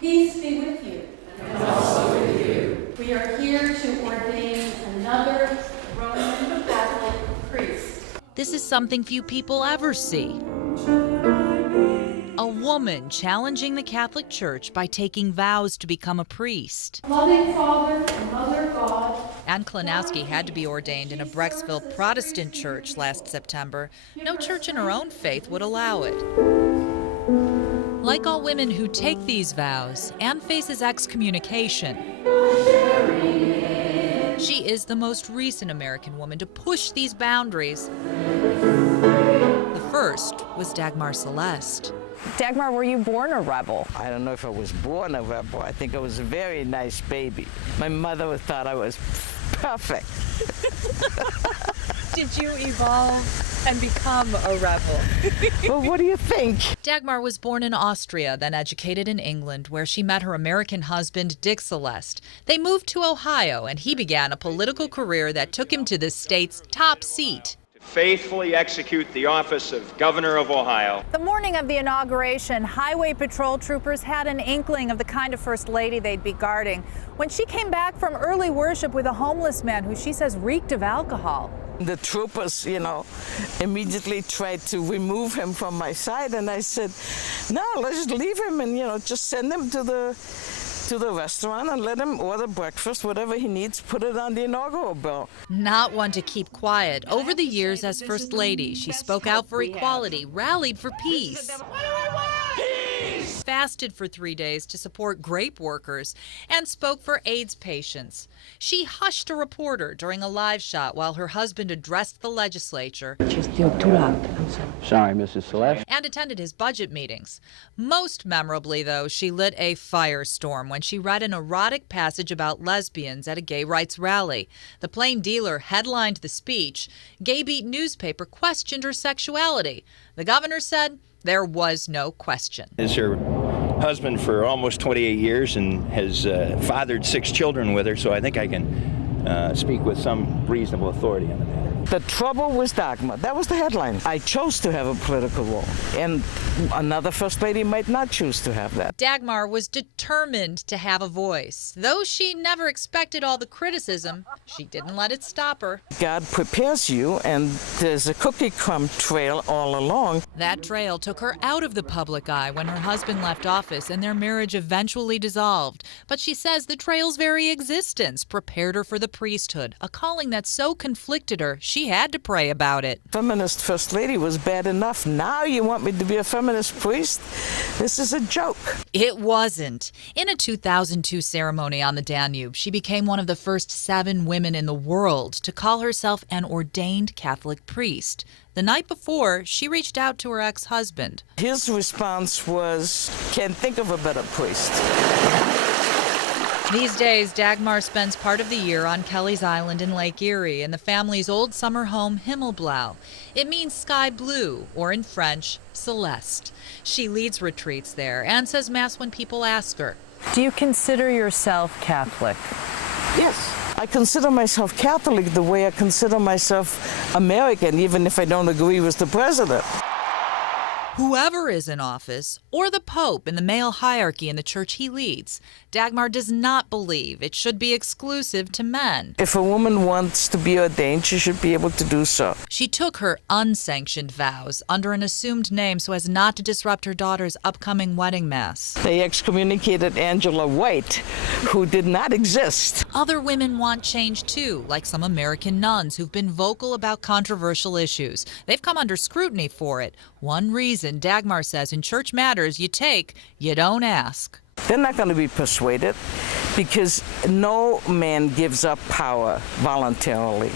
Peace be with you. And also with you. We are here to ordain another Roman Catholic priest. This is something few people ever see. A woman challenging the Catholic Church by taking vows to become a priest. Loving Father and Mother God. Ann Klanowski had to be ordained in a Brecksville Protestant church last September. No church in her own faith would allow it. Like all women who take these vows, Ann faces excommunication. She is the most recent American woman to push these boundaries. The first was Dagmar Celeste. Dagmar, were you born a rebel? I don't know if I was born a rebel. I think I was a very nice baby. My mother thought I was perfect. Did you evolve and become a rebel? Well, what do you think? Dagmar was born in Austria, then educated in England, where she met her American husband, Dick Celeste. They moved to Ohio, and he began a political career that took him to the state's top seat. Faithfully execute the office of Governor of Ohio. The morning of the inauguration, Highway Patrol troopers had an inkling of the kind of First Lady they'd be guarding when she came back from early worship with a homeless man who she says reeked of alcohol. The troopers, immediately tried to remove him from my side, and I said, no, let's just leave him and, just send him to the restaurant and let him order breakfast, whatever he needs, put it on the inaugural bill. Not one to keep quiet. Over the years as First Lady, she spoke out for equality, rallied for peace, fasted for 3 days to support grape workers, and spoke for AIDS patients. She hushed a reporter during a live shot while her husband addressed the legislature. You're too loud. I'm sorry. Sorry, Mrs. Celeste. And attended his budget meetings. Most memorably, though, she lit a firestorm when she read an erotic passage about lesbians at a gay rights rally. The Plain Dealer headlined the speech. Gay Beat newspaper questioned her sexuality. The governor said there was no question. Is her husband for almost 28 years and has fathered 6 children with her, so I think I can speak with some reasonable authority on the matter. The trouble was Dagmar. That was the headline. I chose to have a political role, and another First Lady might not choose to have that. Dagmar was determined to have a voice. Though she never expected all the criticism, she didn't let it stop her. God prepares you, and there's a cookie crumb trail all along. That trail took her out of the public eye when her husband left office and their marriage eventually dissolved. But she says the trail's very existence prepared her for the priesthood, a calling that so conflicted her she had to pray about it. Feminist First Lady was bad enough. Now you want me to be a feminist priest? This is a joke. It wasn't. In a 2002 ceremony on the Danube, she became one of the first 7 women in the world to call herself an ordained Catholic priest. The night before, she reached out to her ex-husband. His response was, can't think of a better priest. These days, Dagmar spends part of the year on Kelly's Island in Lake Erie in the family's old summer home, Himmelblau. It means sky blue, or in French, Celeste. She leads retreats there and says Mass when people ask her. Do you consider yourself Catholic? Yes. I consider myself Catholic the way I consider myself American, even if I don't agree with the president. Whoever is in office, or the Pope in the male hierarchy in the church he leads, Dagmar does not believe it should be exclusive to men. If a woman wants to be ordained, she should be able to do so. She took her unsanctioned vows under an assumed name so as not to disrupt her daughter's upcoming wedding mass. They excommunicated Angela White, who did not exist. Other women want change too, like some American nuns who've been vocal about controversial issues. They've come under scrutiny for it. One reason Dagmar says in church matters you take, you don't ask. They're not going to be persuaded because no man gives up power voluntarily.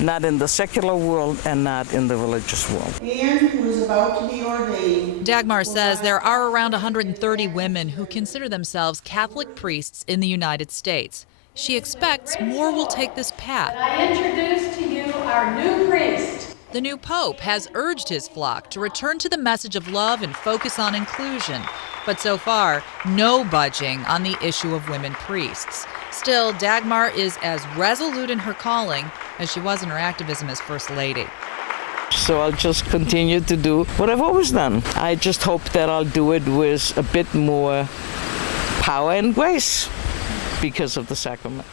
Not in the secular world and not in the religious world. Anne, who is about to be ordained. Dagmar says there are around 130 women who consider themselves Catholic priests in the United States. She expects more will take this path. I introduce to you our new priest. The new Pope has urged his flock to return to the message of love and focus on inclusion. But so far, no budging on the issue of women priests. Still, Dagmar is as resolute in her calling as she was in her activism as First Lady. So I'll just continue to do what I've always done. I just hope that I'll do it with a bit more power and grace because of the sacrament.